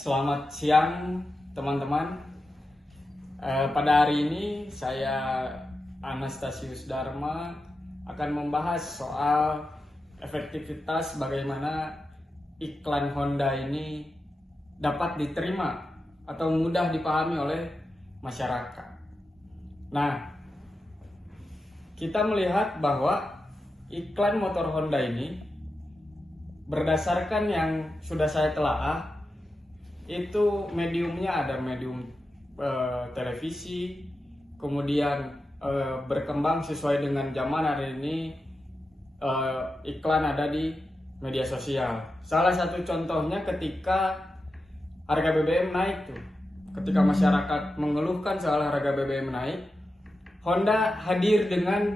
Selamat siang teman-teman. Pada hari ini saya Anastasius Dharma akan membahas soal efektivitas bagaimana iklan Honda ini dapat diterima atau mudah dipahami oleh masyarakat. Nah, kita melihat bahwa iklan motor Honda ini berdasarkan yang sudah saya telaah, itu mediumnya ada medium televisi, kemudian berkembang sesuai dengan zaman hari ini, iklan ada di media sosial. Salah satu contohnya ketika harga BBM naik tuh, ketika masyarakat mengeluhkan soal harga BBM naik, Honda hadir dengan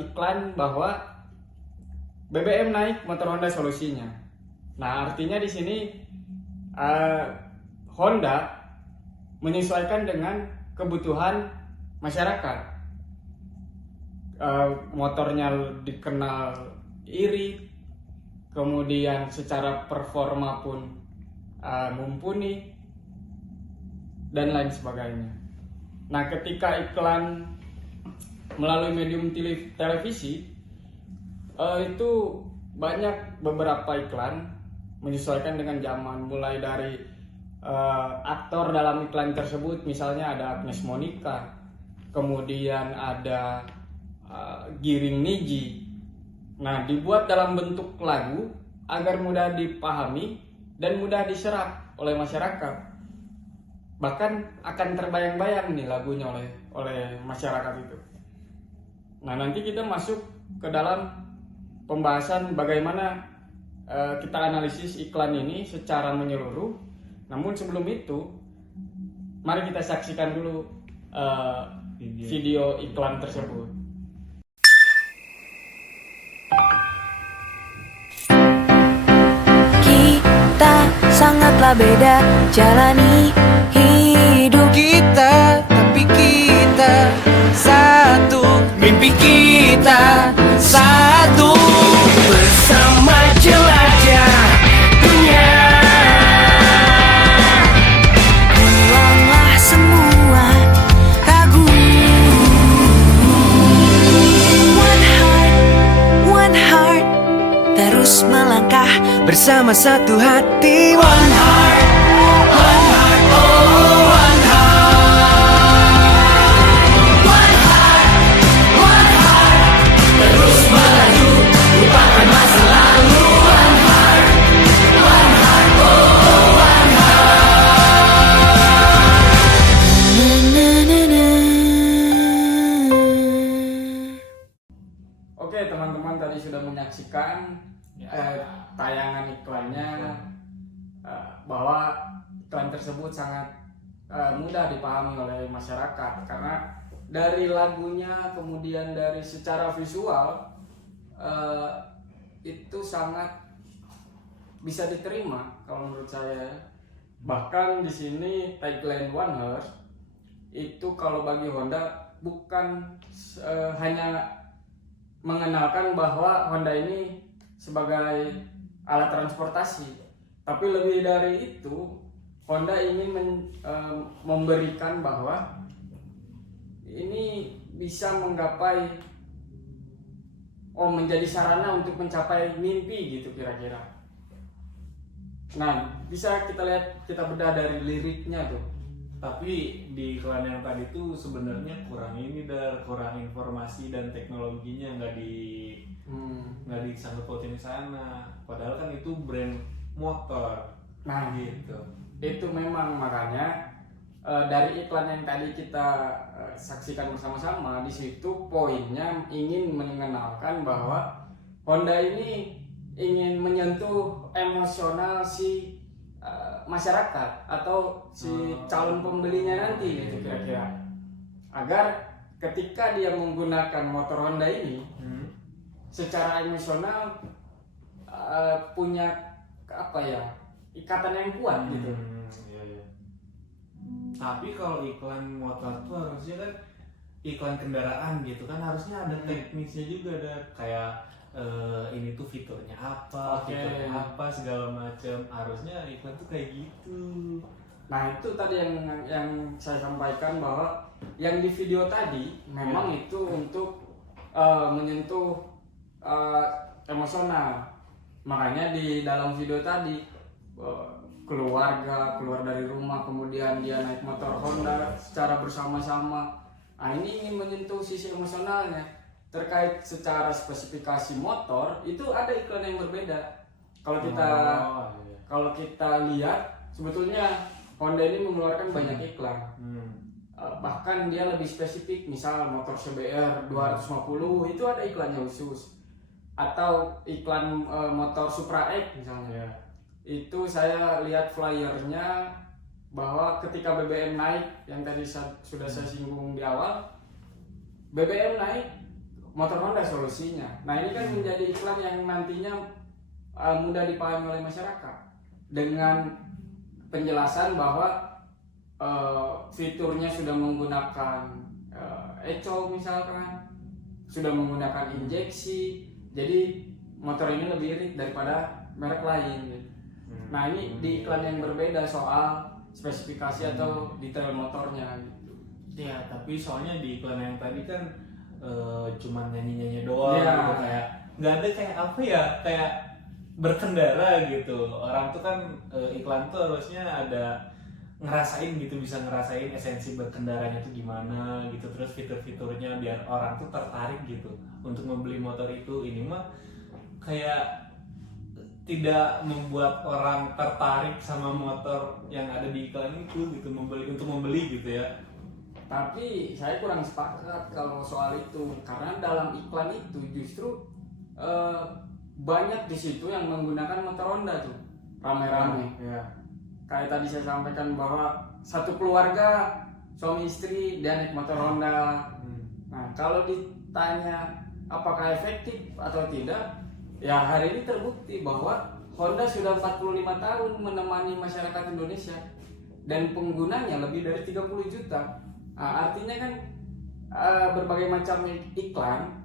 iklan bahwa BBM naik, motor Honda solusinya. Nah, artinya di sini Honda menyesuaikan dengan kebutuhan masyarakat. Motornya dikenal irit, kemudian secara performa pun mumpuni, dan lain sebagainya. Nah, ketika iklan melalui medium televisi, itu banyak beberapa iklan menyesuaikan dengan zaman, mulai dari aktor dalam iklan tersebut, misalnya ada Agnes Monica, kemudian ada Giring Niji. Nah, dibuat dalam bentuk lagu agar mudah dipahami dan mudah diserap oleh masyarakat. Bahkan akan terbayang-bayang nih lagunya oleh masyarakat itu. Nah, nanti kita masuk ke dalam pembahasan bagaimana kita analisis iklan ini secara menyeluruh. Namun sebelum itu, mari kita saksikan dulu video iklan tersebut. Kita sangatlah beda jalani hidup kita, tapi kita satu, mimpi kita satu, bersama jelajah dunia. Buanglah semua ragu. One heart, terus melangkah bersama satu hati. One heart, oh one heart, terus melaju, lupakan masa lalu. One heart, oh one heart. Oke, teman-teman tadi sudah menyaksikan tayangan iklannya, bahwa iklan tersebut sangat mudah dipahami oleh masyarakat karena dari lagunya, kemudian dari secara visual itu sangat bisa diterima kalau menurut saya. Bahkan di sini tagline One Heart itu kalau bagi Honda bukan hanya mengenalkan bahwa Honda ini sebagai alat transportasi, tapi lebih dari itu Honda ingin memberikan bahwa ini bisa menggapai menjadi sarana untuk mencapai mimpi gitu kira-kira. Nah, bisa kita lihat, kita bedah dari liriknya tuh. Tapi di iklan yang tadi tuh sebenarnya kurang informasi dan teknologinya nggak disangkut pautin di sana. Padahal kan itu brand motor. Nah, gitu. Itu memang makanya dari iklan yang tadi kita saksikan bersama-sama, di situ poinnya ingin mengenalkan bahwa Honda ini ingin menyentuh emosional si masyarakat atau si calon pembelinya nanti gitu kira-kira, agar ketika dia menggunakan motor Honda ini secara emosional punya ikatan yang kuat gitu. Iya. Tapi kalau iklan motor tuh harusnya kan iklan kendaraan gitu kan, harusnya ada teknisnya juga, ada kayak ini tuh fiturnya apa, Oke. fiturnya apa segala macam. Harusnya iklan tuh kayak gitu. Nah itu tadi yang saya sampaikan bahwa yang di video tadi memang itu untuk menyentuh emosional. Makanya di dalam video tadi keluarga keluar dari rumah, kemudian dia naik motor Honda secara bersama-sama. Nah ini ingin menyentuh sisi emosionalnya. Terkait secara spesifikasi motor itu ada iklan yang berbeda. Kalau kita Iya. kalau kita lihat sebetulnya Honda ini mengeluarkan banyak iklan. Bahkan dia lebih spesifik, misal motor CBR 250 itu ada iklannya khusus. Atau iklan motor Supra X misalnya. Iya. Itu saya lihat flyernya bahwa ketika BBM naik, yang tadi sudah saya singgung di awal, BBM naik, motor Honda solusinya. Nah ini kan menjadi iklan yang nantinya mudah dipahami oleh masyarakat dengan penjelasan bahwa fiturnya sudah menggunakan eco misalkan, sudah menggunakan injeksi, jadi motor ini lebih irit daripada merek lain gitu. Nah ini di iklan yang berbeda soal spesifikasi atau detail motornya gitu. Ya, tapi soalnya di iklan yang tadi kan cuman nyanyi-nyanyi doang Iya. gitu, kayak nggak ada kayak apa ya, kayak berkendara gitu. Orang tuh kan iklan tuh harusnya ada ngerasain gitu, bisa ngerasain esensi berkendaranya tuh gimana gitu, terus fitur-fiturnya biar orang tuh tertarik gitu untuk membeli motor itu. Ini mah kayak tidak membuat orang tertarik sama motor yang ada di iklan itu gitu, untuk membeli gitu ya. Tapi saya kurang sepakat kalau soal itu, karena dalam iklan itu justru banyak di situ yang menggunakan motor Honda tuh rame-rame. Ya. Kayak tadi saya sampaikan bahwa satu keluarga suami istri dia naik motor Honda. Nah kalau ditanya apakah efektif atau tidak, ya hari ini terbukti bahwa Honda sudah 45 tahun menemani masyarakat Indonesia dan penggunanya lebih dari 30 juta. Nah, artinya kan berbagai macam iklan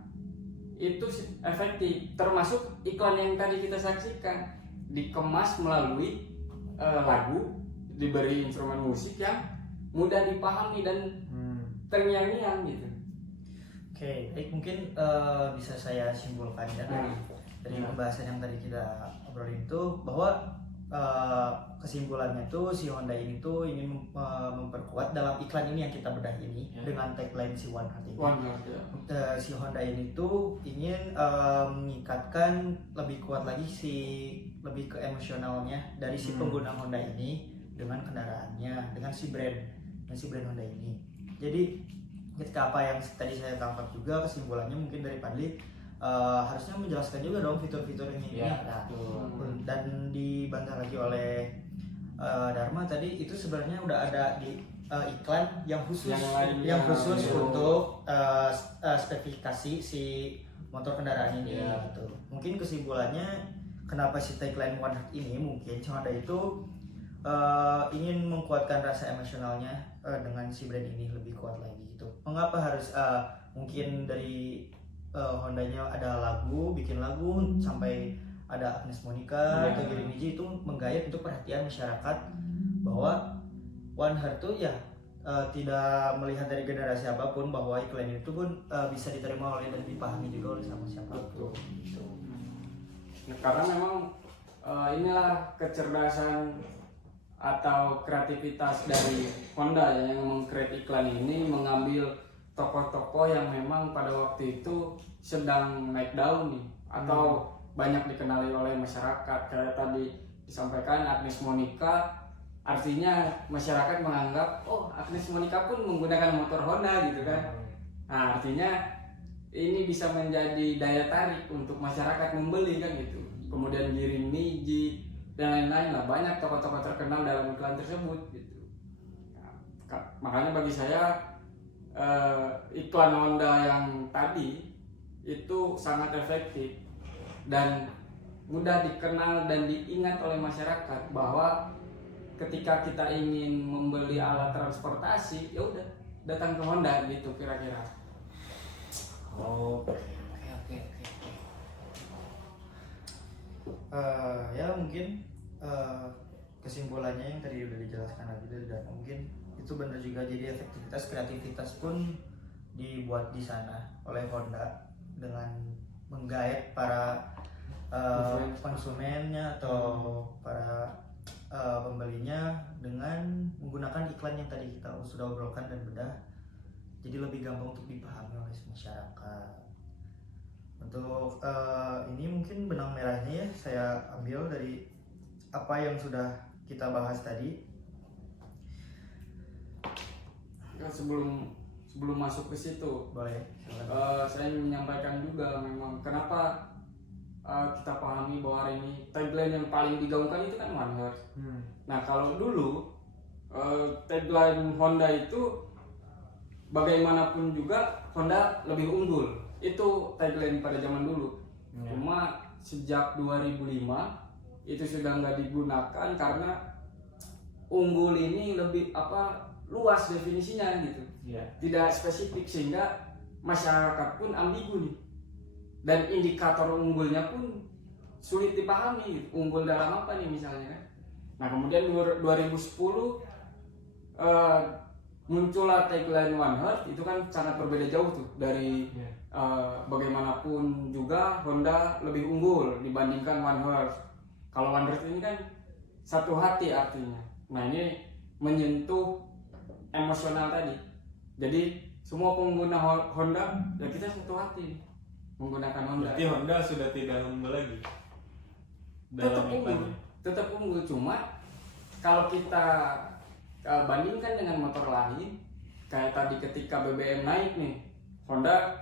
itu efektif, termasuk iklan yang tadi kita saksikan, dikemas melalui lagu, diberi instrumen musik yang mudah dipahami dan terngiang-ngiang gitu. Oke, baik, mungkin bisa saya simpulkan ya dari pembahasan yang tadi kita obrolin itu, bahwa kesimpulannya tuh si Honda ini tuh ingin memperkuat dalam iklan ini yang kita bedah ini dengan tagline si One Heart ini. Si Honda ini tuh ingin mengikatkan lebih kuat lagi lebih ke emosionalnya dari si pengguna Honda ini dengan kendaraannya, dengan si brand Honda ini. Jadi ketika apa yang tadi saya tangkap juga, kesimpulannya mungkin dari Padli harusnya menjelaskan juga dong fitur-fitur ini. Dan dibantah lagi oleh Dharma tadi, itu sebenarnya udah ada di iklan yang khusus untuk spesifikasi si motor kendaraan ini gitu. Mungkin kesimpulannya kenapa si tagline One Heart ini, mungkin Honda itu ingin menguatkan rasa emosionalnya dengan si brand ini lebih kuat lagi gitu. Mengapa harus mungkin dari Hondanya ada bikin lagu sampai ada Agnes Monica atau Giring Niji, itu menggayat untuk perhatian masyarakat bahwa One Heart tuh ya tidak melihat dari generasi apapun, bahwa iklan itu pun bisa diterima oleh dan dipahami juga oleh sama siapapun. Gitu. Nah, karena memang inilah kecerdasan atau kreativitas dari Honda yang meng-create iklan ini, mengambil tokoh-tokoh yang memang pada waktu itu sedang naik daun nih, atau banyak dikenali oleh masyarakat. Kayak tadi disampaikan Agnes Monica, artinya masyarakat menganggap oh Agnes Monica pun menggunakan motor Honda gitu kan. Nah artinya ini bisa menjadi daya tarik untuk masyarakat membeli kan gitu. Kemudian Giring Niji dan lain-lain lah, banyak tokoh-tokoh terkenal dalam iklan tersebut gitu. Nah, makanya bagi saya iklan Honda yang tadi itu sangat efektif dan mudah dikenal dan diingat oleh masyarakat, bahwa ketika kita ingin membeli alat transportasi, ya udah datang ke Honda gitu kira-kira. Oke. Ya mungkin kesimpulannya yang tadi udah dijelaskan lagi dari Dana, mungkin itu benar juga, jadi efektivitas kreativitas pun dibuat di sana oleh Honda dengan menggait para konsumennya atau para pembelinya dengan menggunakan iklan yang tadi kita sudah obrolkan dan bedah, jadi lebih gampang untuk dipahami oleh masyarakat. Untuk ini mungkin benang merahnya ya saya ambil dari apa yang sudah kita bahas tadi. Ya, sebelum masuk ke situ, Boleh. saya ingin menyampaikan juga memang kenapa kita pahami bahwa hari ini tagline yang paling digaungkan itu kan One Heart. Nah kalau dulu tagline Honda itu bagaimanapun juga Honda lebih unggul, itu tagline pada zaman dulu. Cuma sejak 2005 itu sudah nggak digunakan karena unggul ini lebih luas definisinya gitu, tidak spesifik sehingga masyarakat pun ambigu nih, dan indikator unggulnya pun sulit dipahami gitu. Unggul dalam apa nih misalnya kan. Nah kemudian 2010 muncullah tagline One Heart, itu kan sangat berbeda jauh tuh dari bagaimanapun juga Honda lebih unggul dibandingkan One Heart. Kalau One Heart ini kan satu hati artinya. Nah ini menyentuh emosional tadi. Jadi semua pengguna Honda ya kita satu hati menggunakan Honda. Berarti Honda sudah tidak unggul lagi. Tetap unggul, cuma kalau kita bandingkan dengan motor lain, kayak tadi ketika BBM naik nih, Honda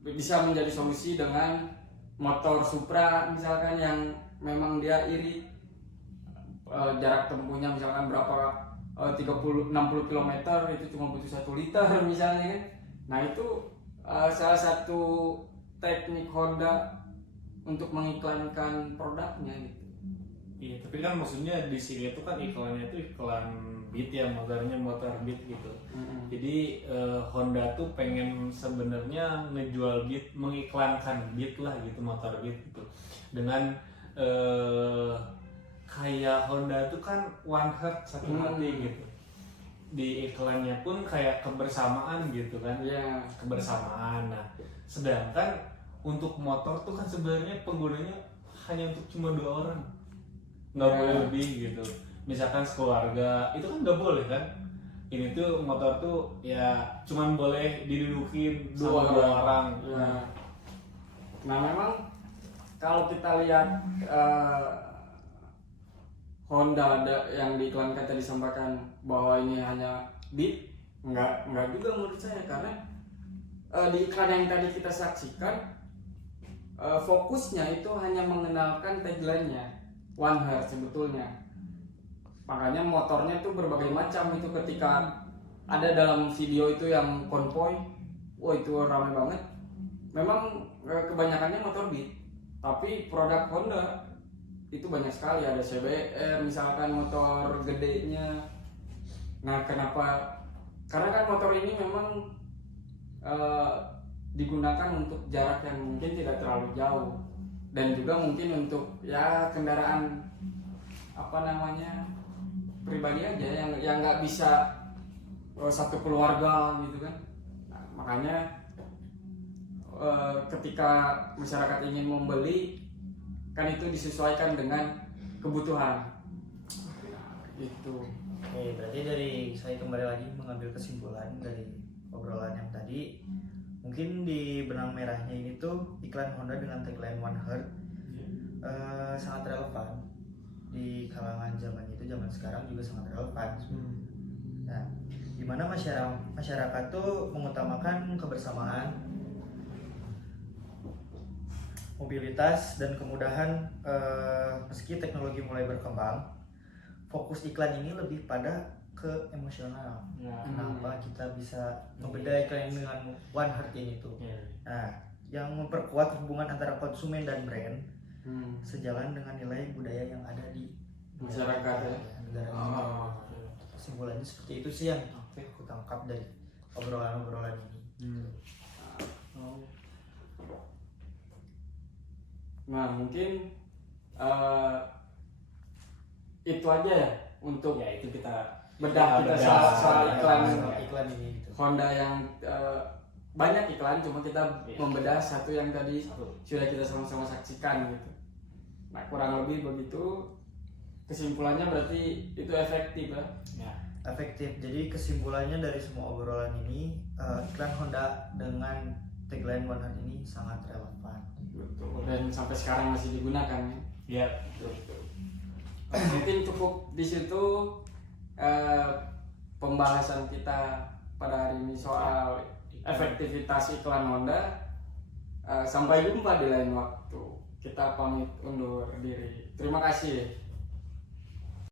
bisa menjadi solusi dengan motor Supra misalkan yang memang dia irit, jarak tempuhnya misalkan berapa 60 km itu cuma butuh 1 liter misalnya kan. Nah itu salah satu teknik Honda untuk mengiklankan produknya gitu. Iya, tapi kan maksudnya di sini itu kan iklannya itu iklan Beat ya, motornya motor Beat gitu. Jadi Honda tuh pengen sebenarnya ngejual Beat, mengiklankan Beat lah gitu, motor Beat gitu. Dengan kayak Honda tuh kan One Heart, satu hati gitu. Di iklannya pun kayak kebersamaan gitu kan. Iya. Kebersamaan. Nah, sedangkan untuk motor tuh kan sebenarnya penggunanya hanya untuk cuma 2 orang. Nggak boleh lebih gitu. Misalkan sekeluarga itu kan nggak boleh kan. Ini tuh motor tuh ya cuman boleh didudukin sama 2 orang. Ya. Nah memang kalau kita lihat Honda yang diiklankan tadi sampaikan bahwa ini hanya Beat, enggak juga menurut saya, karena di iklan yang tadi kita saksikan fokusnya itu hanya mengenalkan tagline-nya One Heart sebetulnya. Makanya motornya tuh berbagai macam, itu ketika ada dalam video itu yang konvoy, wah itu ramai banget. Memang kebanyakannya motor Beat, tapi produk Honda itu banyak sekali, ada CBR misalkan motor gedenya. Nah kenapa? Karena kan motor ini memang digunakan untuk jarak yang mungkin tidak terlalu jauh, dan juga mungkin untuk ya kendaraan pribadi aja yang nggak bisa satu keluarga gitu kan. Nah, makanya ketika masyarakat ingin membeli kan itu disesuaikan dengan kebutuhan gitu. Oke, berarti dari saya kembali lagi mengambil kesimpulan dari obrolan yang tadi, mungkin di benang merahnya ini tuh iklan Honda dengan tagline One Heart sangat relevan di kalangan zaman itu, zaman sekarang juga sangat relevan. Nah, dimana masyarakat tuh mengutamakan kebersamaan, mobilitas dan kemudahan. Meski teknologi mulai berkembang, fokus iklan ini lebih pada ke emosional. Kenapa kita bisa membedah iklan dengan One Heart ini tuh? Nah, yang memperkuat hubungan antara konsumen dan brand sejalan dengan nilai budaya yang ada di Masyarakat ya. negara ini. Kesimpulannya seperti itu sih yang aku tangkap dari obrolan-obrolan ini. Nah mungkin itu aja ya untuk Ya itu kita bedah kita soal iklan ini gitu. Honda yang banyak iklan, cuma kita Iya. membedah satu yang tadi Satu. sudah kita sama-sama saksikan gitu. Nah kurang lebih begitu. Kesimpulannya berarti itu efektif ya. ya. Efektif. Jadi kesimpulannya dari semua obrolan ini, iklan Honda dengan tagline One Heart ini sangat relevan. Betul. Dan sampai sekarang masih digunakan ya. Ya. Betul. Mungkin cukup di situ pembahasan kita pada hari ini soal efektivitas iklan Honda. Sampai jumpa di lain waktu. Kita pamit undur diri. Terima kasih.